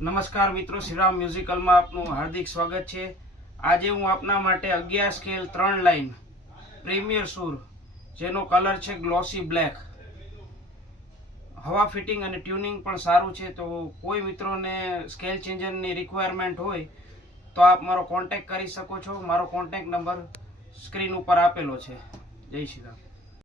નમસ્કાર મિત્રો, શ્રીરામ મ્યુઝિકલમાં આપનું હાર્દિક સ્વાગત છે। આજે હું આપના માટે 11 સ્કેલ 3 લાઇન પ્રીમિયર સુર, જેનો કલર છે ગ્લોસી બ્લેક, હવા ફિટિંગ અને ટ્યુનિંગ પણ સારું છે। તો કોઈ મિત્રોને સ્કેલ ચેન્જરની રિક્વાયરમેન્ટ હોય તો આપ મારો કોન્ટેક્ટ કરી શકો છો। મારો કોન્ટેક્ટ નંબર સ્ક્રીન ઉપર આપેલો છે। જય શ્રી રામ।